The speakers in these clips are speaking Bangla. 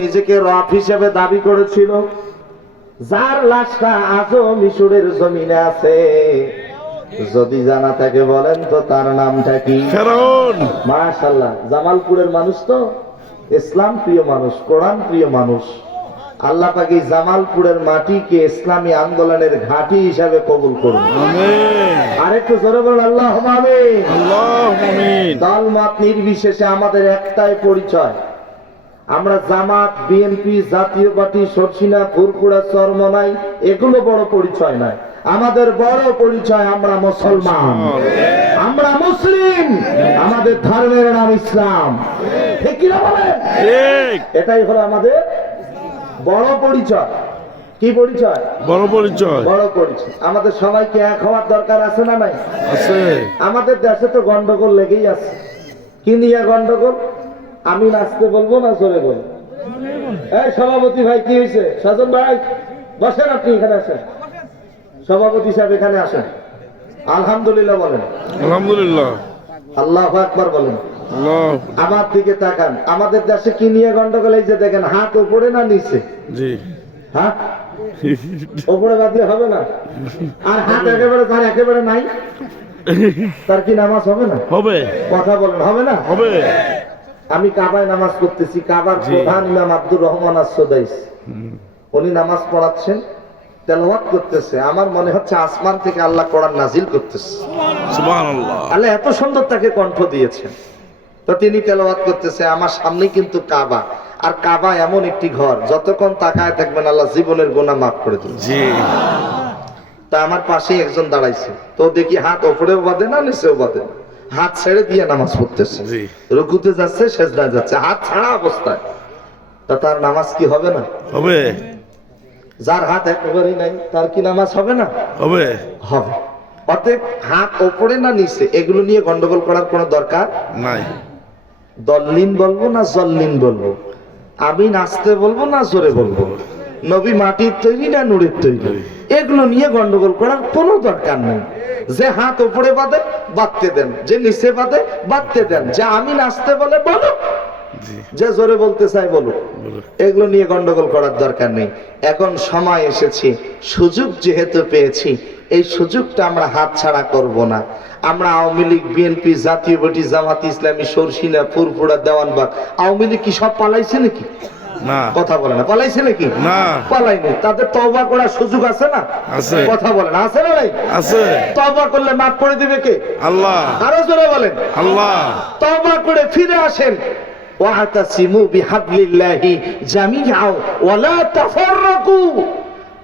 নিজেকে রব হিসেবে দাবি করেছিল। যার লাশটা আজও মিশরের জমিনে আছে। যদি জানা থাকে বলেন তো তার নামটা কি? মাশাল্লাহ জামালপুরের মানুষ তো? ইসলাম প্রিয় মানুষ কোরআন প্রিয় মানুষ। আল্লাহ পাকি জামালপুরের মাটিকে ইসলামী আন্দোলনের ঘাঁটি হিসাবে কবুল করুন। আরেকটু জোরে বলুন আল্লাহ দল মত নির্বিশেষে আমাদের একটাই পরিচয়। আমরা জামাত বিএনপি জাতীয় পার্টি সরসিনা ফুরপুরা চরমনাই এগুলো বড় পরিচয় নয়। আমাদের বড় পরিচয় আমরা মুসলমান। আমরা মুসলিম। আমাদের ধর্মের নাম ইসলাম। ঠিক কিনা বলেন? এটাই হলো আমাদের বড় পরিচয়। কি পরিচয়? বড় পরিচয়। বড় পরিচয়। আমাদের সবাইকে এক হওয়ার দরকার আছে না নাই? আছে। আমাদের দেশে তো গন্ডগোল লেগেই আছে। কি নিয়ে গন্ডগোল? আমি নাচতে বলব না জোরে বলব এই সভাপতি ভাই কি হয়েছে? সাজন ভাই বসেন আপনি এখানে আসেন। সভাপতি সাহেব এখানে আসেন। আলহামদুলিল্লাহ বলেন। আলহামদুলিল্লাহ। আল্লাহ আকবার বলেন। আমার দিকে তাকান। আমাদের দেশে কি নিয়ে গন্ডগোল? এই যে দেখেন হাত উপরে না নিচে? জি। হাত উপরে বাঁধলে হবে না? আর হাত একেবারে তার একেবারে নাই? তার কি নামাজ হবে না? হবে। কথা বলেন হবে না? হবে। আমি কাবায় নামাজ পড়তেছি কাবার। প্রধান ইমাম আব্দুর রহমান আসদাইস উনি নামাজ পড়াচ্ছেন তেলাওয়াত করতেছে। আমার মনে হচ্ছে আসমান থেকে আল্লাহ কোরআন নাজিল করতেছে। আল্লাহ এত সুন্দর তাকে কণ্ঠ দিয়েছেন। তো তিনি তেলাওয়াত করতেছে আমার সামনে কিন্তু কাবা। আর কাবা এমন একটি ঘর যতক্ষণ তাকায় থাকবেন আল্লাহ জীবনের গোনা মাফ করে দেবেন তা আমার পাশে একজন দাঁড়াইছে। তো দেখি হাত ওপরেও বাঁধে না নিচেও বাঁধে না। হাত ছেড়ে দিয়ে নামাজ পড়তেছে। রুকুতে যাচ্ছে সেজদায় যাচ্ছে। হাত ছাড়া অবস্থায়। তা তার নামাজ কি হবে না? হবে। যার হাত একেবারেই নাই তার কি নামাজ হবে না? হবে। হবে। অতএব হাত ওপরে না নিচে এগুলো নিয়ে গন্ডগোল করার কোনো দরকার নাই। দল্লিন বলব না জল্লিন বলব? আমি নাচতে বলব না জোরে বলব? নবী মাটির তৈরি না নুড়ের তৈরি? এগুলো নিয়ে গন্ডগোল করার কোনো দরকার নেই। যে হাত উপরে বাঁধে বাঁধতে দেন। যে নিচে বাঁধে বাঁধতে দেন। যে আমি নাচতে বলে বলো যে জোরে বলতে চাই বলো বলো। এগুলো নিয়ে গন্ডগোল করার দরকার নেই। এখন সময় এসেছে। সুযোগ যেহেতু পেয়েছি এই সুযোগটা আমরা হাতছাড়া করব না। আমরা Awami League BNP Jatiya Party Jamaat Islami Sarsina Furfura Dewanbagh Awami League কি সব পালাইছে নাকি? না। কথা বলে না। পালাইছে নাকি? না। পালাইনি তাদের তওবা করার সুযোগ আছে না? আছে। কথা বলে না। আছে না নাই? আছে। তবা করলে মাফ করে দিবে কে? আল্লাহ। আরও জোরে বলেন। আল্লাহ। তওবা করে ফিরে আসেন। ওয়াতাসিমু বিহাবলিল্লাহি জামিআও ওয়ালা তাফাররাকু।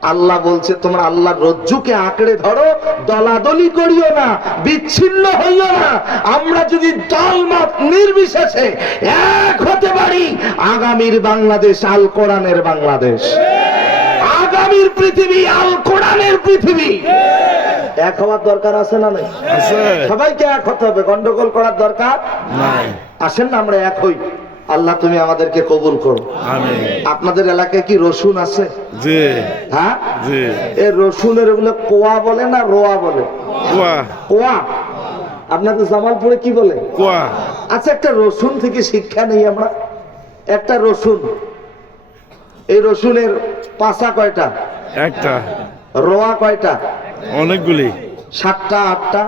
আল্লাহ বলছে তোমরা আল্লাহর রজ্জুকে আঁকড়ে ধরো দলাদলি করিও না বিচ্ছিন্ন হইও না। আমরা যদি দলমত নির্বিশেষে এক হতে পারি আগামীর বাংলাদেশ আল কোরআনের বাংলাদেশ। আগামীর পৃথিবী আল কোরআনের পৃথিবী। এক হওয়ার দরকার আছে না নাই? সবাইকে এক হতে হবে। গন্ডগোল করার দরকার নাই। আসেন না আমরা এক হই। আল্লাহ তুমি আমাদেরকে কবুল করো। আপনাদের এলাকায় কি রসুন আছে? হ্যাঁ? এই রসুনের ওগুলো কোয়া বলে না রোয়া বলে? কুয়া। কোয়া? আপনাদের জামালপুরে কি বলে? কোয়া। আচ্ছা একটা রসুন থেকে শিক্ষা নেই আমরা। একটা রসুন। এই রসুনের পাশা কয়টা? একটা। রোয়া কয়টা? অনেকগুলি। সাতটা আটটা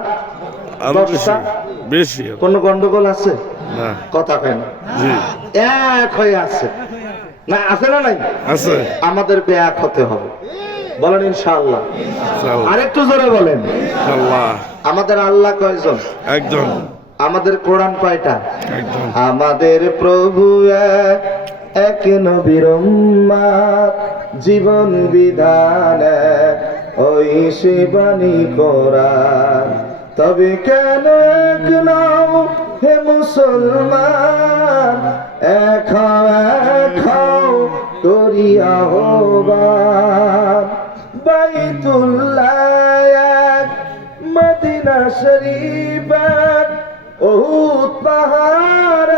দশটা? বেশি। কোনো গন্ডগোল আছে? কথা কয় না। জি। এক হয়ে আছে। না আছে না নাই? আছে। আমাদেরকে এক হতে হবে। বলেন ইনশাআল্লাহ। আরেকটু জোরে বলেন। আমাদের আল্লাহ কয়জন? একজন। আমাদের কোরআন কয়টা? আমাদের প্রভু এক, নবীর উম্মাত, জীবন বিধান ওই শিবানী কোরআন। তবে কেন এক নাও হে মুসলমান এক হও, করিয়া হবান বাইতুল্লাহ মদিনা শরীফ এক পাহাড়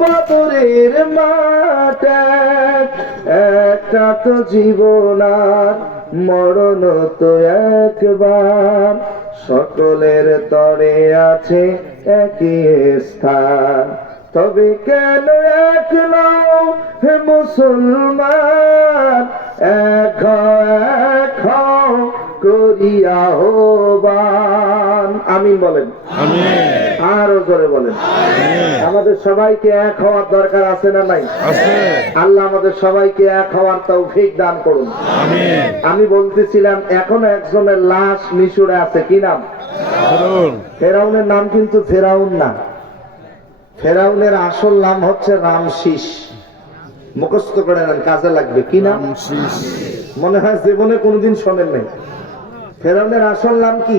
বদরের মাঠ একটা তো জীবন আর মরণ তো একবার। সকলের তরে আছে একই স্থান। তবে কেন এক নাও হে মুসলমান? এক করিয়া হবান আমিন বলেন। আরও জোরে বলেন। আমাদের সবাইকে এক হওয়ার দরকার আছে না নাই? আল্লাহ আমাদের সবাইকে এক হওয়ার তাও তৌফিক দান করুন। আমি বলতেছিলাম এখন একজনের লাশ মিশরে আছে। কি নাম? ফেরাউনের নাম কিন্তু ফেরাউন না। ফেরাউনের আসল নাম হচ্ছে রামশিস। মুখস্থ করে নেন কাজে লাগবে। কি নাম? মনে হয় জীবনে কোনোদিন শোনেন নাই। ফেরাউনের আসল নাম কি?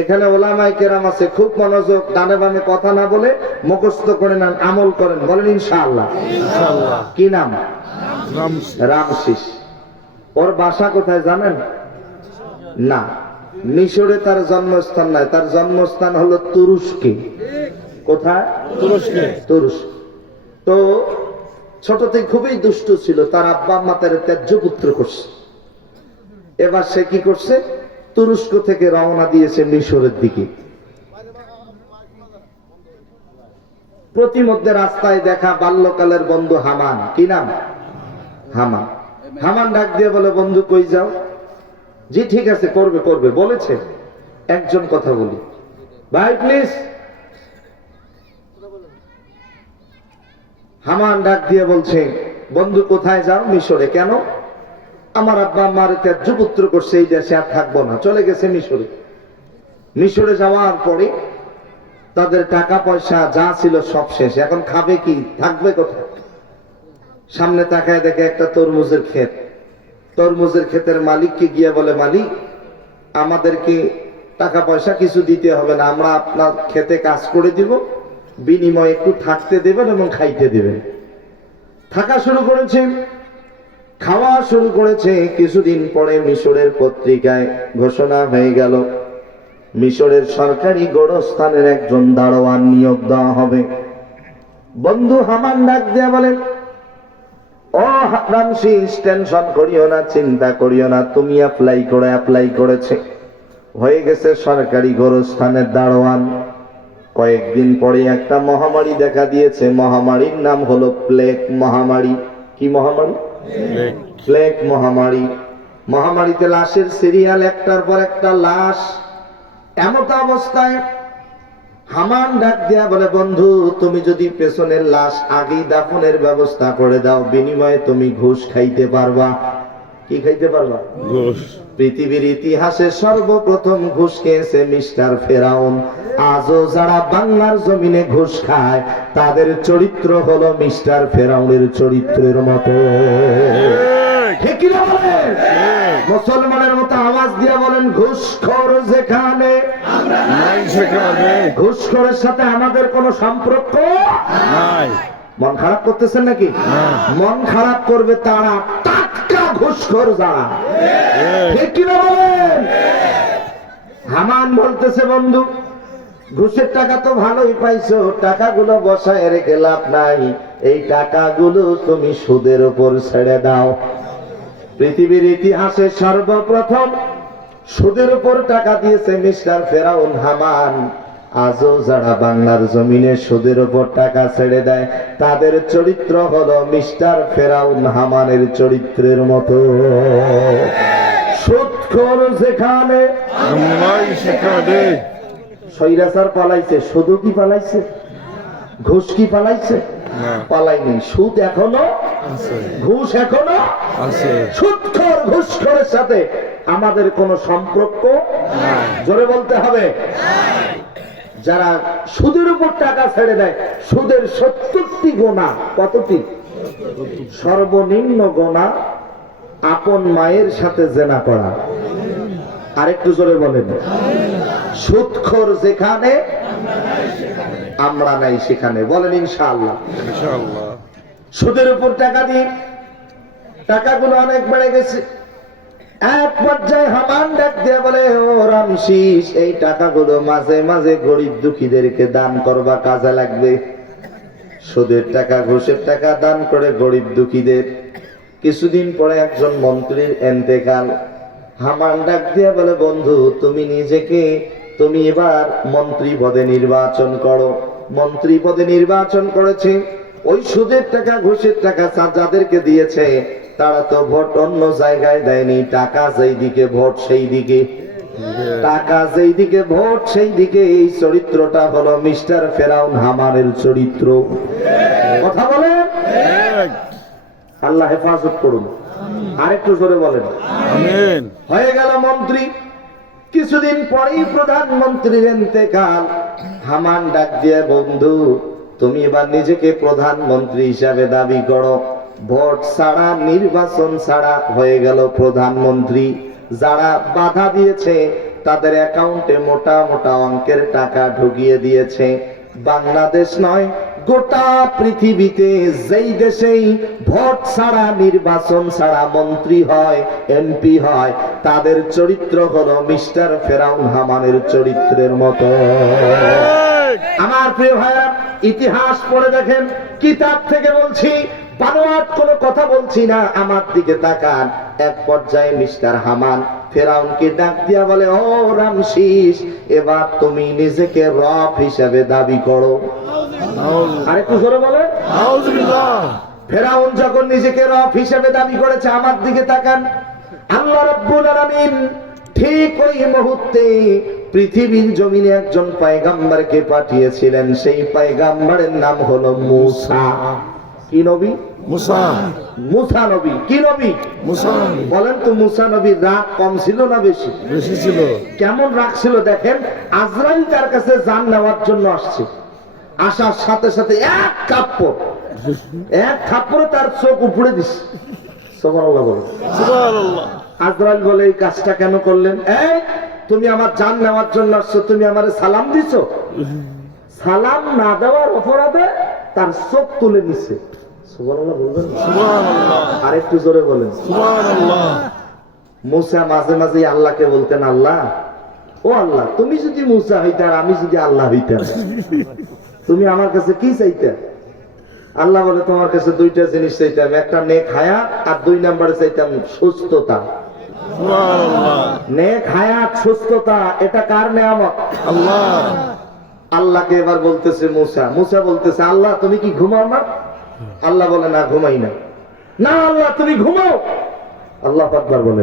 এখানে ওলামাই কেরাম আছে খুব মনোযোগ ডানে বামে কথা না বলে মুখস্থ করে নেন আমল করেন বলেন ইনশাআল্লাহ। কি নাম? রামশিস। ওর বাসা কোথায় জানেন? না। মিশরে তার জন্মস্থান নাই। তার জন্মস্থান হলো তুরস্কে। কোথায়? তুরস্কে। তুরস্ক। তো ছোট থেকে খুবই দুষ্ট ছিল। তার আব্বা আম্মা তার ত্যায্য পুত্র করছে। এবার সে কি করছে? তুরস্ক থেকে রওনা দিয়েছে মিশরের দিকে। প্রতিমধ্যে রাস্তায় দেখা বাল্যকালের বন্ধু হামান। কি নাম? হামান। হামান ডাক দিয়ে বলে বন্ধু কই যাও? জি ঠিক আছে, করবে করবে, বলেছে। একজন কথা বলি। ভাই প্লিজ হামান ডাক দিয়ে বলছে, বন্ধু, কোথায় যাও? মিশরে কেন? আমার আব্বা আমার ত্যায্য পুত্র করছে, এই দেশে আর থাকব না। চলে গেছে মিশরে। মিশরে যাওয়ার পরে তাদের টাকা পয়সা যা ছিল সব শেষ। এখন খাবে কি? থাকবে কোথায়? সামনে তাকায় দেখে একটা তরমুজের ক্ষেত। তরমুজের ক্ষেতের মালিককে গিয়ে বলে, মালিক, আমাদেরকে টাকা পয়সা কিছু দিতে হবে না, আমরা আপনার খেতে কাজ করে দিব, বিনিময়ে একটু থাকতে দেবেন এবং খাইতে দেবেন। থাকা শুরু করেছে, খাওয়া শুরু করেছে। কিছুদিন পরে মিশরের পত্রিকায় ঘোষণা হয়ে গেল, মিশরের সরকারি গোরস্থানের একজন দারোয়ান নিয়োগ দেওয়া হবে। বন্ধু হামান ডাক দেয়া বলেন ও রামশিস টেনশন করিও না চিন্তা করিও না তুমি অ্যাপ্লাই করে অ্যাপ্লাই করেছে। হয়ে গেছে সরকারি গোরস্থানের দারোয়ান। কয়েকদিন পরে একটা মহামারী দেখা দিয়েছে। মহামারীর নাম হলো প্লেগ মহামারী। কি মহামারী? প্লেগ মহামারী। মহামারীতে লাশের সিরিয়াল একটার পর একটা লাশ। এমত অবস্থায় হামান ডাক দিয়া বলে বন্ধু তুমি যদি পেছনের লাশ আগেই দাফনের ব্যবস্থা করে দাও বিনিময়ে তুমি ঘুষ খাইতে পারবা। কি খাইতে পারবা? ঘোষ। পৃথিবীর ইতিহাসে সর্বপ্রথম ঘুষ খেয়েছে মিস্টার ফেরাউন। আজও যারা বাংলার জমিনে ঘুষ খায় তাদের চরিত্র হলো মিস্টার ফেরাউনের চরিত্রের মতো? মুসলমানের মতো আওয়াজ দিয়ে বলেন ঘুষখোর যেখানে ঘুষখোরের সাথে আমাদের কোনো সম্পর্ক নাই। মন খারাপ করতেছেন নাকি? মন খারাপ করবে তারা টাটকা ঘুষখোর যারা। ঠিক কিনা বলেন? হামান বলতেছে বন্ধু ঘুষের টাকা তো ভালোই পাইছো টাকাগুলো বসায় রেখে লাভ নাই। এই টাকাগুলো তুমি সুদের উপর ছেড়ে দাও। পৃথিবীর ইতিহাসে সর্বপ্রথম সুদের উপর টাকা দিয়েছে মিস্টার ফেরাউন হামান। আজও যারা বাংলার জমিনে সুদের উপর টাকা ছেড়ে দেয় তাদের চরিত্র হলো মিস্টার ফেরাউন হামানের চরিত্রের মতো। সুদখোর যেখানে সৈরাচার পালাইছে শুধু কি পালাইছে? ঘুষ কি পালাইছে? পালাইনি। সুদ এখনও ঘুষ এখনও আছে। সুদখোর ঘুষখোরের সাথে আমাদের কোনো সম্পর্ক জোরে বলতে হবে। যারা সুদের উপর টাকা ছেড়ে দেয় সুদের সত্তরটি গোনা কতটি? সর্বনিম্ন গোনা আপন মায়ের সাথে জেনা করা। আরেকটু জোরে বলেন। সুদখোর যেখানে আমরা নাই সেখানে। বলেন ইনশাআল্লাহ। সুদের উপর টাকা দিয়ে টাকাগুলো অনেক বেড়ে গেছে। এক পর্যায়ে হামান ডাক দিয়ে বলে ও রামশিস এই টাকাগুলো মাঝে মাঝে গরিব দুঃখীদেরকে দান করবা কাজে লাগবে। সুদের টাকা ঘুষের টাকা দান করে গরিব দুঃখীদের। কিছুদিন পরে একজন মন্ত্রীর এন্তেকাল। হামান ডাক দিয়ে বলে বন্ধু তুমি নিজেকে তুমি এবার মন্ত্রী পদে নির্বাচন করো। মন্ত্রী পদে নির্বাচন করেছে। ওই সুদের টাকা ঘুষের টাকা যা- যাদেরকে দিয়েছে তারা তো ভোট অন্য জায়গায় দেয়নি। টাকা যেই দিকে ভোট সেই দিকে। টাকা যেই দিকে ভোট সেই দিকে। এই চরিত্রটা হলো মিস্টার ফেরাউন হামানের চরিত্র। কথা বলেন আল্লাহ হেফাজত করুন। আরেকটু জোরে বলেন। হয়ে গেল মন্ত্রী। কিছুদিন পরেই প্রধানমন্ত্রীর এতেকাল হামান ডাক দিয়ে, বন্ধু, তুমি এবার নিজেকে প্রধানমন্ত্রী হিসাবে দাবি করো। ভোট ছাড়া, নির্বাচন ছাড়া হয়ে গেল প্রধানমন্ত্রী। যারা বাধা দিয়েছে, তাদের অ্যাকাউন্টে মোটা মোটা অঙ্কের টাকা ঢুকিয়ে দিয়েছে। বাংলাদেশ নয় গোটা পৃথিবীতে যেই দেশেই ভোট ছাড়া নির্বাচন ছাড়া মন্ত্রী হয় এমপি হয় তাদের চরিত্র হলো মিস্টার ফেরাউন হামানের চরিত্রের মতো। আমার প্রিয় ভাইয়া ইতিহাস পড়ে দেখেন কিতাব থেকে বলছি বানোয়াট কোনো কথা বলছি না, আমার দিকে তাকান। এক পর্যায়ে মিস্টার হামান ফেরাউনকে ডাক দিয়া বলে, ও রামশিস, এবার তুমি নিজেকে রব হিসাবে দাবি করো। আরেকটু জোরে বলে ফেরাউন যখন নিজেকে রব হিসাবে দাবি করেছে, আমার দিকে তাকান। আল্লাহ রাব্বুল আলামিন ঠিক ওই মুহূর্তে পৃথিবীর জমিনে একজন পয়গাম্বরকে পাঠিয়েছিলেন। সেই পয়গাম্বরের নাম হলো মুসা। কি নবী? মুসা। মুসা নবী কি নবী? মুসা। বলেন তো মুসা নবীর রাগ কম ছিল না বেশি? বেশি ছিল। কেমন রাখছিল দেখেন? আজরাইল তার কাছে জান নেওয়ার জন্য আসছে। আসার সাথে সাথে এক কাপড় এক কাপড়ে তার চোখ উপড়ে দিস সুবহানাল্লাহ বলে সুবহানাল্লাহ। আজরাইল বলে এই কাজটা কেন করলেন? এই তুমি আমার জান নেওয়ার জন্য আসছো তুমি আমারে সালাম দিছো? সালাম না দেওয়ার অপরাধে তার চোখ তুলে নিছে। সুবহানাল্লাহ বলবেন? সুবহানাল্লাহ। আর একটু জোরে বলেন। সুবহানাল্লাহ। মুসা মাঝে মাঝে আল্লাহকে বলতেন আল্লাহ ও আল্লাহ তুমি যদি মুসা হইতে আর আমি যদি আল্লাহ হইতাম তুমি আমার কাছে কি চাইতে? আল্লাহ বলে তোমার কাছে দুইটা জিনিস চাইতাম একটা নেক হায়াত আর দুই নম্বরে চাইতাম সুস্থতা। নেক হায়াত সুস্থতা এটা কার নেয়ামত? আল্লাহ। আল্লাহকে এবার বলতেছে মুসা। মুসা বলতেছে আল্লাহ তুমি কি ঘুমাও না? আল্লাহ বলে না ঘুমাই না। না আল্লাহ তুমি ঘুমাও আল্লাহ আকবার। বলে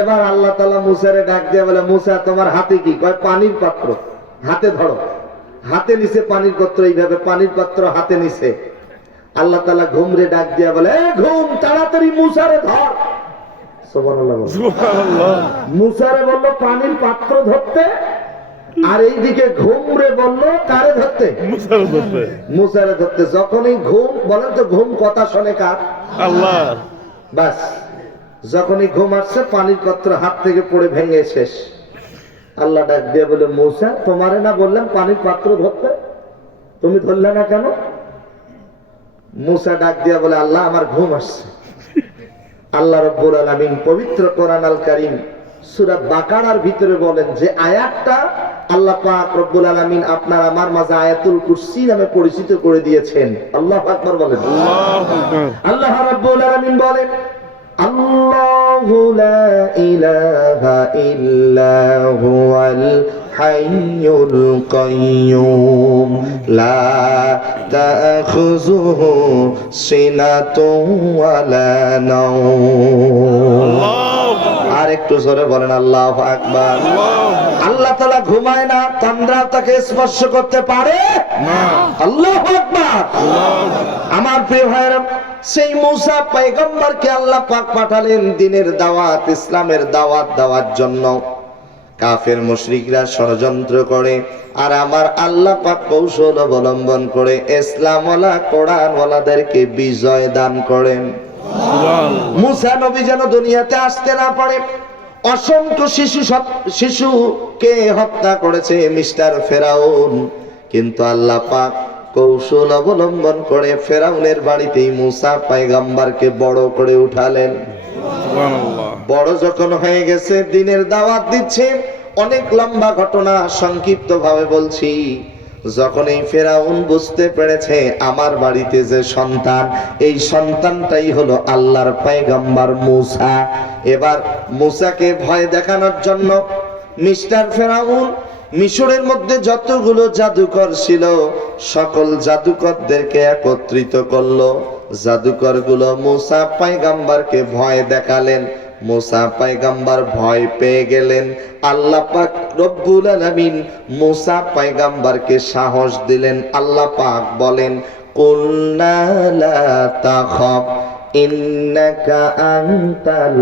এবার আল্লাহ তালা মুসারে ডাক দিয়ে বলে মুসা তোমার হাতে কি? কয় পানির পাত্র হাতে ধরো। হাতে নিছে পানির পাত্র এইভাবে পানির পাত্র হাতে নিছে। আল্লাহ তালা ঘুমরে ডাক দিয়া বলে ঘুম তাড়াতাড়ি মুসারে ধর। মুসারে বলল পানির পাত্র ধরতে আর এইদিকে ঘুমরে বলল কারে ধরতে? মুসারে ধরতে। যখনই ঘুম বলেন তো ঘুম কথা শোনে কার? আল্লাহ। বাস যখনই ঘুম আসছে পানির পাত্র হাত থেকে পড়ে ভেঙে শেষ। আল্লাহ ডাক দিয়ে বলে মৌসা তোমারে না বললাম পানির পাত্র ধরতে? তুমি ধরলে না কেন? মুসা ডাক দিয়া বলে আল্লাহ আমার ঘুম আসছে। আল্লাহ রব্বুল আলামিন পবিত্র কোরআন আল কারীম সূরা বাকারার ভিতরে বলেন যে আয়াতটা আল্লাহ পাক রব্বুল আলামিন আপনার আমার মাঝে আয়াতুল কুরসি নামে পরিচিত করে দিয়েছেন। আল্লাহ আকবার বলেন। আল্লাহু রব্বুল আলামিন বলেন আল্লাহু লা ইলাহা ইল্লা হুয়াল লা তাখুযুহু সিনাতুন ওয়ালা নাওম। আল্লাহু আকবার আর একটু জোরে বলেন, আল্লাহু আকবার। আল্লাহ তালা ঘুমায় না, তন্দ্রা তাকে স্পর্শ করতে পারে? আল্লাহু আকবার। আমার প্রিয় ভাইরা সেই মুসা পয়গম্বরকে আল্লাহ পাক পাঠালেন দিনের দাওয়াত, ইসলামের দাওয়াত দেওয়ার জন্য। কাফের মুশরিকরা ষড়যন্ত্র করে আর আমার আল্লাহ পাক কৌশল অবলম্বন করে ইসলামওয়ালা কোরআনওয়ালাদেরকে বিজয় দান করেন। মুসা নবী যেন দুনিয়াতে আসতে না পারে অসংখ্য শিশু শিশুকে হত্যা করেছে মিস্টার ফেরাউন। কিন্তু আল্লাহ পাক কৌশল অবলম্বন করে ফেরাউনের বাড়িতেই মুসা পায়গাম্বারকে বড় করে উঠালেন। বড় যখন হয়ে গেছে, দিনের দাওয়াত দিচ্ছে, অনেক লম্বা ঘটনা সংক্ষিপ্ত ভাবে বলছি। যখন এই ফেরাউন বুঝতে পেরেছে আমার বাড়িতে যে সন্তান, এই সন্তানটাই হলো আল্লাহর পায়গাম্বার মুসা। এবার মুসাকে ভয় দেখানোর জন্য মিস্টার ফেরাউন, মিশরের মধ্যে যতগুলো জাদুকর ছিল, সকল জাদুকরদেরকে একত্রিত করল। জাদুকরগুলো মুসা পাইগাম্বারকে ভয় দেখালেন। মুসা পাইগাম্বার ভয় পেয়ে গেলেন। আল্লাহ পাক রব্বুল আলামিন মুসা পাইগাম্বারকে সাহস দিলেন। আল্লাহ পাক বলেন কুলনা লা তাখাফ ইন্নাকা আনতাল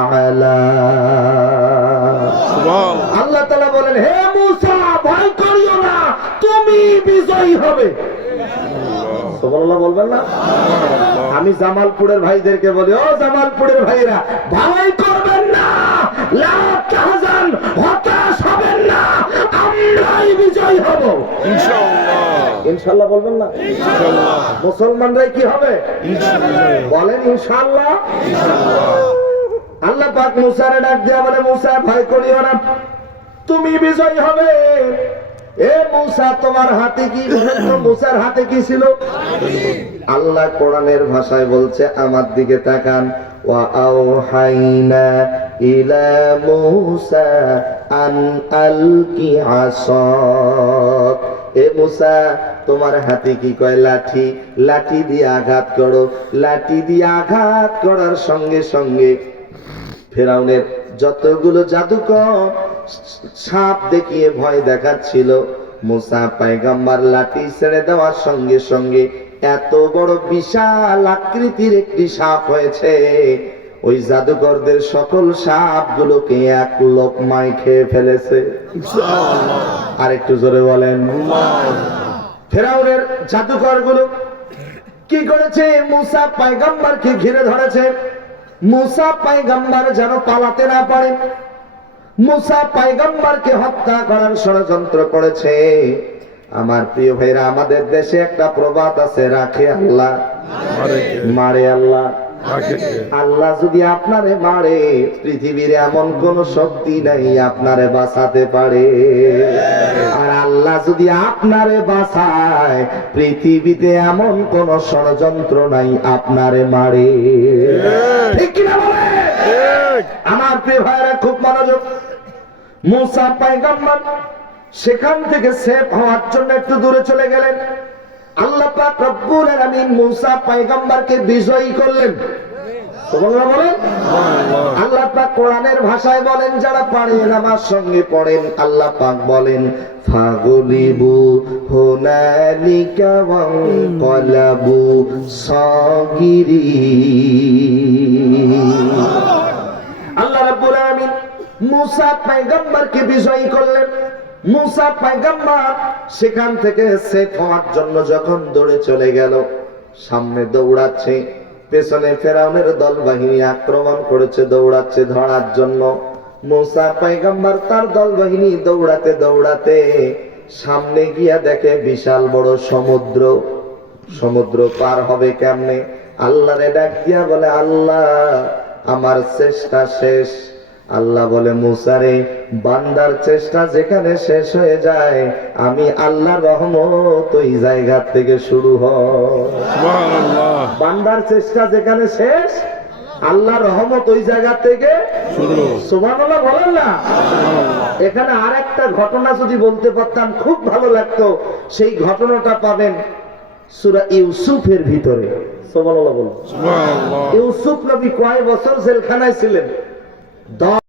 আ'লা। সুবহানাল্লাহ। আল্লাহ তাআলা বলেন হে মুসা ভয় করিও না তুমি বিজয়ী হবে। বলবেন না? আমি জামালপুরের ভাইদেরকে বলি ও জামালপুরের ভাইরা ভয় করবেন না। লা হতাশ হবেন না। আমরাই বিজয়ী হব। ইনশাআল্লাহ। ইনশাআল্লাহ বলবেন না? মুসলমানরাই কি হবে? বলেন ইনশাআল্লাহ। আল্লাহ পাক মুসারে ডাক দিয়া বলে মুসা ভয় করিও না। তুমি বিজয়ী হবে। এ মুসা, তোমার হাতে কি ছিল? আল্লাহ কোরআনের ভাষায় বলছে, আমার দিকে তাকান। ওয়া আওহাইনা ইলা মুসা আন আলকি আসাক এ মুসা, তোমার হাতে কি কয় লাঠি? লাঠি দিয়ে আঘাত করো। লাঠি দিয়ে আঘাত করার সঙ্গে সঙ্গে ফেরাউনের যতগুলো জাদুকর সাপ দেখিয়ে ভয় দেখাচ্ছিল। মুসা পায়গাম্বার লাঠি ছেড়ে দেওয়ার সঙ্গে সঙ্গে এত বড় বিশাল আকৃতির একটি সাপ হয়েছে। ওই জাদুকরদের সকল সাপগুলোকে এক লোক মাই খেয়ে ফেলেছে। আর একটু জোরে বলেন। ফেরাউনের জাদুকরগুলো কি করেছে? মুসা পায়গাম্বারকে ঘিরে ধরেছে। মুসা পায়গাম্বার যেন পালাতে না পারে। মুসা পাইগম্বরকে হত্যা করার ষড়যন্ত্র করেছে। আমার প্রিয় ভাইরা আমাদের দেশে একটা প্রবাদ আছে রাখে আল্লাহ মারে আল্লাহ। আল্লাহ যদি আপনারে মারে পৃথিবীর এমন কোন শক্তি নাই আপনারে বাঁচাতে পারে। আর আল্লাহ যদি আপনারে বাঁচায় পৃথিবীতে এমন কোন ষড়যন্ত্র নাই আপনারে মারে। ঠিক। কিনা বলে? আমার প্রিয় ভাইরা খুব মনোযোগ। মুসা পাইগাম্বার সেখান থেকে সেফ হওয়ার জন্য একটু দূরে চলে গেলেন। আল্লাহ পাক রব্বুল আলামিন মুসা বিজয়ী করলেন। সুবহানাল্লাহ বলেন? সুবহানাল্লাহ। আল্লাহ পাক কোরআনের ভাষায় বলেন যারা আমার সঙ্গে পড়েন আল্লাহ পাক বলেন ফাগলিবু হুনালিকা ওয়ান কলাবু সাগিরি। আল্লাহ রাব্বুল আলামিন মুসা পয়গম্বরকে বিজয়ী করলেন। মুসা পয়গম্বর সেখান থেকে সেফ হওয়ার জন্য যখন দৌড়ে চলে গেল, সামনে দৌড়াচ্ছে, পেছনে ফেরাউনের দল বাহিনী আক্রমণ করেছে, দৌড়াচ্ছে ধরার জন্য। মুসা পয়গম্বর তার দল বাহিনী দৌড়াতে দৌড়াতে সামনে গিয়া দেখে বিশাল বড় সমুদ্র। সমুদ্র পার হবে কেমনে? আল্লাহরে ডাক দিয়া বলে, আল্লাহ, আমার চেষ্টা শেষ। আল্লাহ বলে মুসারে বান্দার চেষ্টা যেখানে শেষ হয়ে যায় আমি আল্লাহ রহমত ওই জায়গা থেকে শুরু বান্দার চেষ্টা যেখানে শেষ আল্লাহ রহমত ওই জায়গা থেকে সুবহানাল্লাহ বলেন না? এখানে আর একটা ঘটনা যদি বলতে পারতাম খুব ভালো লাগতো। সেই ঘটনাটা পাবেন সুরা ইউসুফের ভিতরে। সুবহানাল্লাহ বলুন। ইউসুফ নবী কয় বছর জেলখানায় ছিলেন? দশ